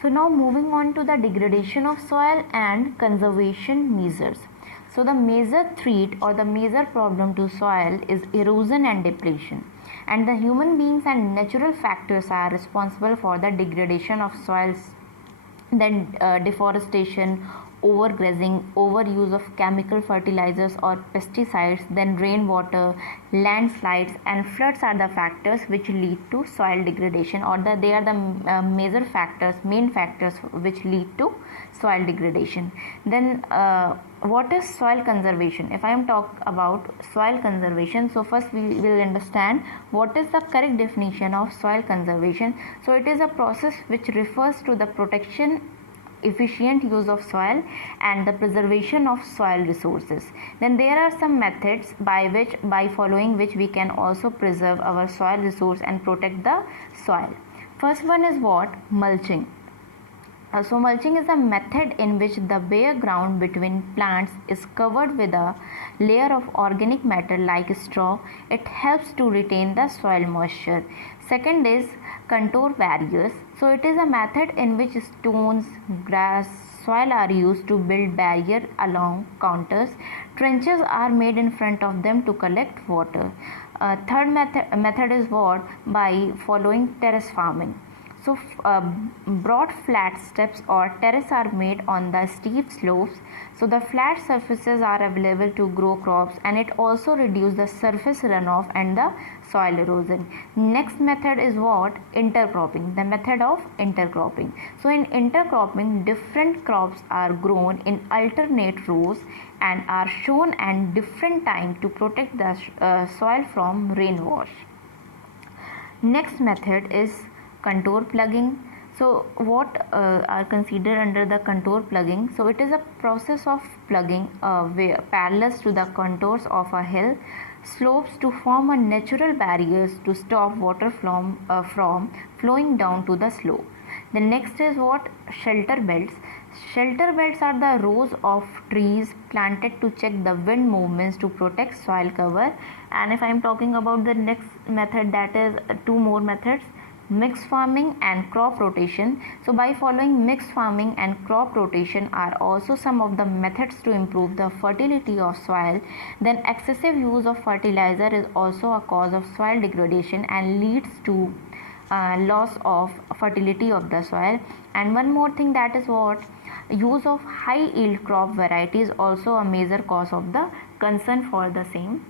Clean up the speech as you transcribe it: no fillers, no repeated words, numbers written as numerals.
So now moving on to the degradation of soil and conservation measures. So the major threat or the major problem to soil is erosion and depletion, and the human beings and natural factors are responsible for the degradation of soils. Then deforestation, overgrazing, overuse of chemical fertilizers or pesticides, then rainwater, landslides and floods are the factors which lead to soil degradation, or they are the main factors which lead to soil degradation. Then what is soil conservation? If I am talk about soil conservation, so first we will understand what is the correct definition of soil conservation. So it is a process which refers to the protection, efficient use of soil and the preservation of soil resources. Then there are some methods by following which we can also preserve our soil resource and protect the soil. First one is what? Mulching. So mulching is a method in which the bare ground between plants is covered with a layer of organic matter like straw. It helps to retain the soil moisture. Second is contour barriers. So it is a method in which stones, grass, soil are used to build barrier along contours. Trenches are made in front of them to collect water. Third method is what? By following terrace farming. So broad flat steps or terrace are made on the steep slopes, so the flat surfaces are available to grow crops, and it also reduces the surface runoff and the soil erosion. Next method is what? Intercropping. The method of intercropping. So in intercropping, different crops are grown in alternate rows and are sown at different time to protect the soil from rainwash. Next method is contour plugging. So what are considered under the contour plugging? So it is a process of plugging parallels to the contours of a hill slopes to form a natural barriers to stop water from flowing down to the slope. The next is what? Shelter belts. Shelter belts are the rows of trees planted to check the wind movements to protect soil cover. And if I am talking about the next method, that is two more methods: mixed farming and crop rotation. So by following mixed farming and crop rotation are also some of the methods to improve the fertility of soil. Then excessive use of fertilizer is also a cause of soil degradation and leads to loss of fertility of the soil. And one more thing, that is what? Use of high yield crop variety is also a major cause of the concern for the same.